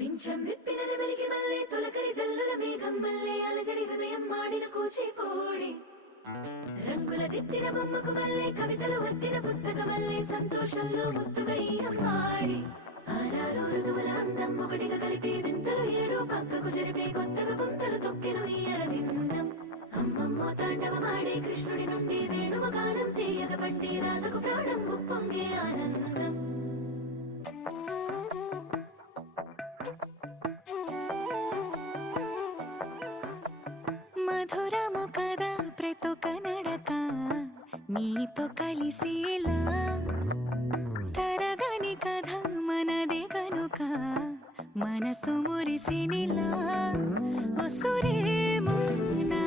పింఛం విప్పిన నెమలికి మల్లె తొలకరి జల్లుల మేఘం మల్లె అలజడి హృదయం మాడిన కూచిపోడి రంగుల దిద్దిన బొమ్మకు మల్లె కవితలు వద్దిన పుస్తకమల్లె సంతోషంలో ముద్దుగా ఈ అమ్మాడి ఆరారు ఋతువుల అందం ఒకటిగా కలిపి వింతలు ఏడు పక్కకు జరిపే కొత్తగా పుంతలు తొక్కెను ఈ అరవిందం అమ్మమ్మో తాండవమాడే కృష్ణుడి నుండి వేణువ గానం తీయగ పండి రాధకు ప్రాణం ఉప్పొంగే ఆనందం మధురము కదా ప్రతొక నడక నీతో కలిసేలా తరగని కథ మనదే కనుక మనసు మురిసినిలా ఉసురేమో నా